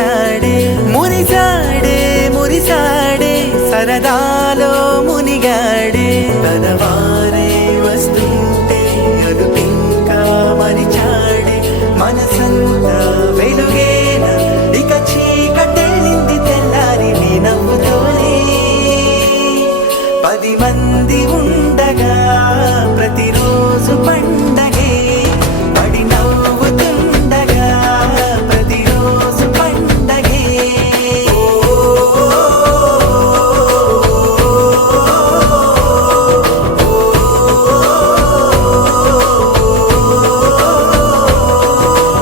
మురిశాడే మురిశాడే మురిశాడే సరదాలో మునిగాడే తనవారే వస్తుంటే అదుపింకా మరిచాడే మనసంతా వెలుగేన ఇక చీకటెళ్ళింది తెల్లారి నీ నవ్వుతోనే 10 మంది ఉండగా ప్రతిరోజు పండగే పడి నవ్వుతుండగా ప్రతిరోజు పండగే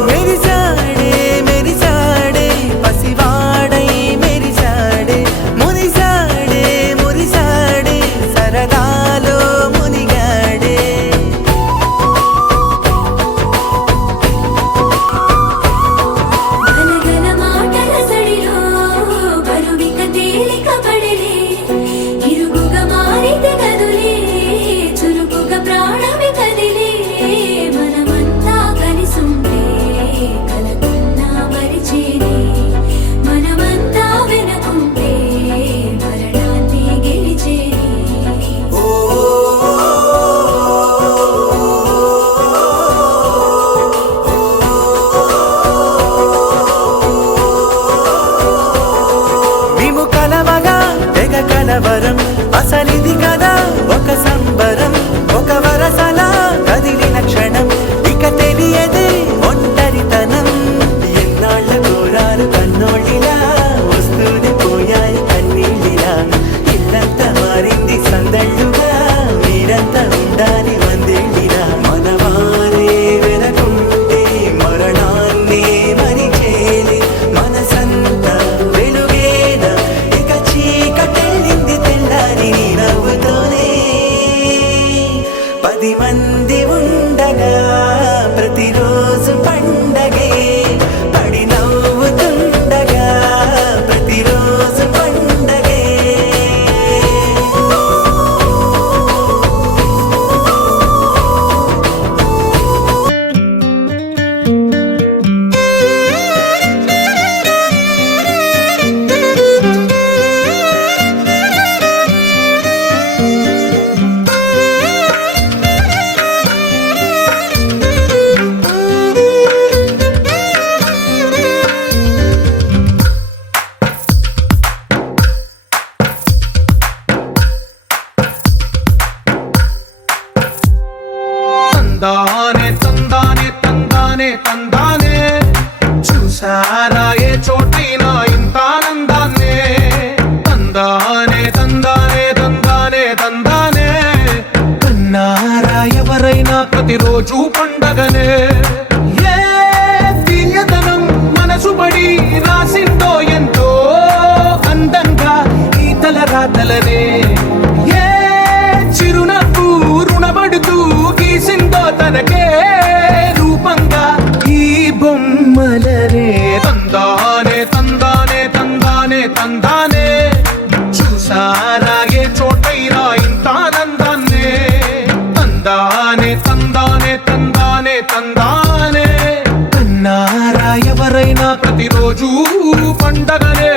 మెరిసాడే మెరిసాడే పసివాడై మెరిసాడే మురిసాడే మురిసాడే సరదాలో మునిగాడే గలగల మాటల సడిలో బరువిక తేలిక పడిలే ఇరుగుగా మారితే కదులే చురుకుగా ప్రాణమి కదిలే మనమంతా కలిసుంటే కలకున్నా మరిచేనే మనమంతా వెనకుంటే మరణాన్ని గెలిచేనే మేము కలవగా తెగ కలవరం అసలిది కదా ఒక సంబరం ఒక వరసలా కదిలిన క్షణం ఇక తెలియదే ఒంటరితనం ఎన్నాళ్ళ ఘోరాలు కన్నోళ్ళిలా వస్తూనే పోయాయి కన్నీళ్ళిలా ఇల్లంతా మారింది సందళ్ళుగా మీరంతా ఉండాలి వందేళ్ళిలా మనవారే వెనకుంటే మరణాన్ని మరిచేలి మనసంతా వెలుగేన ఇక చీకటెళ్ళింది తెల్లారి నీ నవ్వుతోనే 10 మంది ఉండగా ప్రతిరోజు పండగే పడి నవ్వుతుండగా ప్రతిరోజు పండగే తందానే తందానే తందానే తందానే చూసారా ఏ చోటైనా ఇంత ఆనందాన్నే తందానే తందానే తందానే తందానే కన్నారా ఎవరైనా ప్రతిరోజు పండగనే ఏ తీయదనం మనసు పడి రాసిందో ఎంతో అందంగా ఈ తలరాతలనే ఏ చిరునవ్వు రుణపడుతూ గీసిందో తనకే రూపంగా ఈ బొమ్మలనే తందానే తందానే తందానే తందానే చూసారా ఏ చోటైనా ఇంత ఆనందాన్నే తందానే తందానే తందానే తందానే కన్నారా ఎవరైనా ప్రతిరోజు పండగనే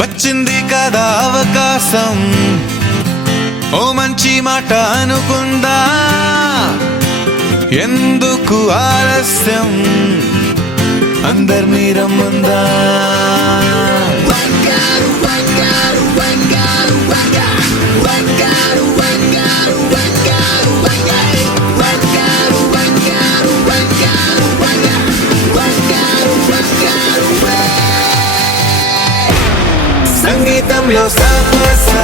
వచ్చింది కదా అవకాశం ఓ మంచి మాట అనుకుందా ఎందుకు ఆలస్యం అందర్నీ రమ్మందా సంగీతంలో సమస్య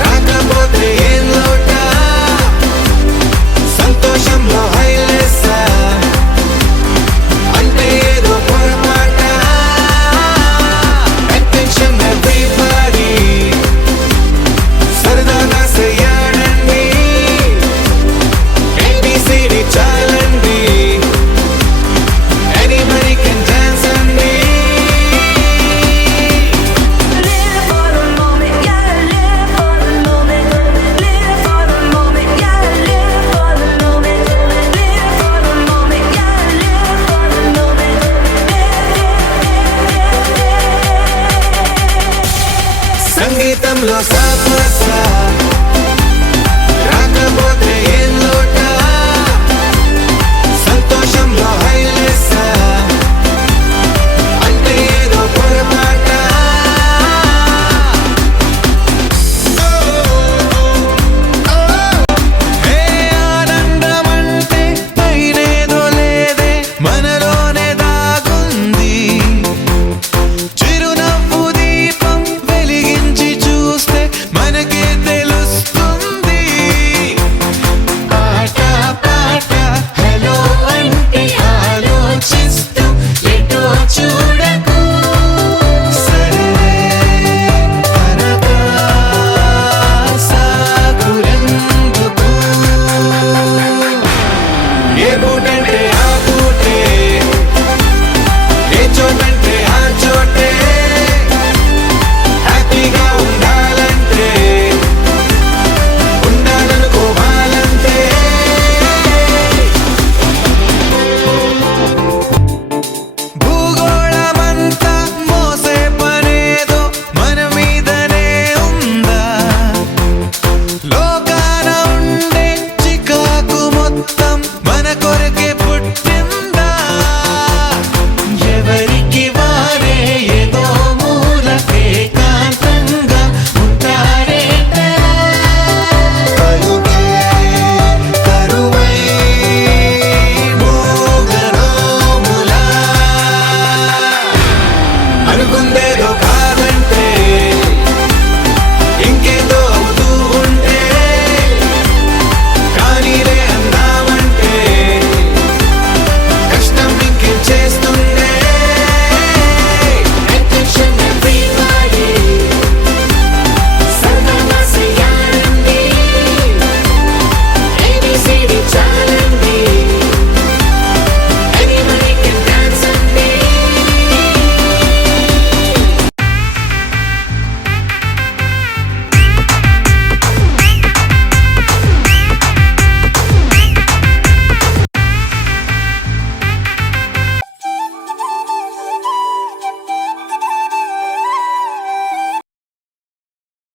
రాకపోతే ఏం లోట సంతోషంలో హైలెస్ అంటే ఏదో పొరపాట అటెన్షన్ ఎవ్రీబడి సరదాగా చేయాలండి ABCD చాలండి anybody can dance సంగీతంలో సాపస రాకపోతే ఏం